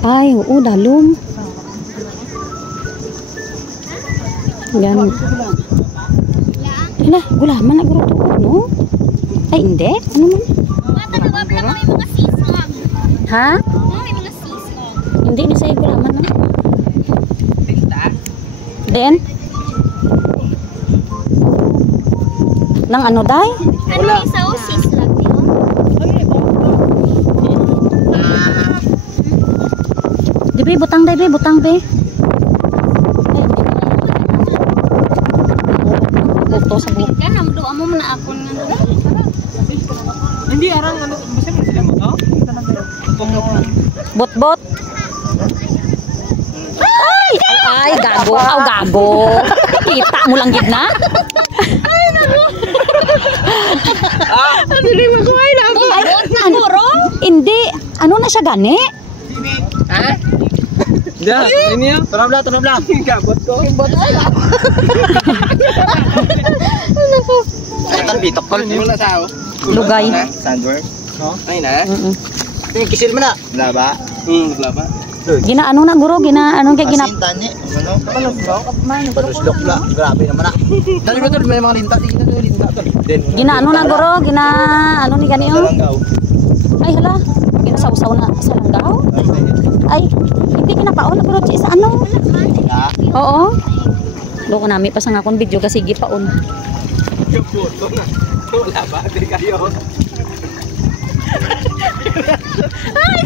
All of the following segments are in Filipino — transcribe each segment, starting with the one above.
Ay, oo, dalom. Yan. Hala, gulaman na guro tuod, no? Ay, hindi. Ano man? Matagawa pa may mga sisong. Ha? May mga sisong. Hindi ni sa'yo gulaman na. Then? Nang ano, day? Ano yung isa o sislag niyo? Di ba, butang day, be, butang, be. Buto sa buto. Kan, namdoa mo na ako nga. Hindi, arang ano, basta mo sila mo to? Bot-bot. Ay! Ay, gago. Aw, gago. Kita mo lang gid na. Ay, naku. Ano rin makuhay na ako? Ay, ano? Hindi. Ano na siya gani? Ha? Diyan, ini yun. Tunab lang. Gabot ko. Gabot ay lang. Ito, bitok ko. Hindi mo na sao. Lugay. Sandworm. Ay na. Kisil mo na. Laba. Laba. Gina ano na guro, gina anong kay gina. Tani. Ano? Paluslok lang. Grabe naman na. Dali ba tol, may mga linta dito, linta tol. Gina ano na guro, gina ano ni gani oh. Ay hala. Gina sausaw na sa langgaw. Ay, hindi kinapaon guro sa ano. Oo. Loko nami pa sa akong video kasi gipaon. Wala ba? Di kayo. Ay,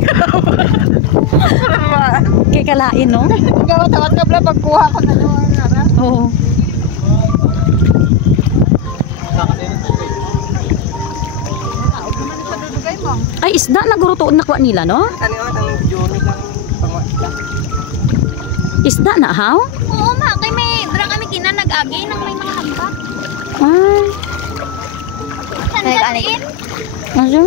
kay kalain no? Gawat-tawat ka pala pagkuha ko na doon. Oo. Ay, isda na guro tuod nakuha nila no? Ano ang journey lang pangwala. Isda na haw? Oo ma, kay may dra kami nag-agi nang may mga hambak. Ay, Saan ka tiin? ano?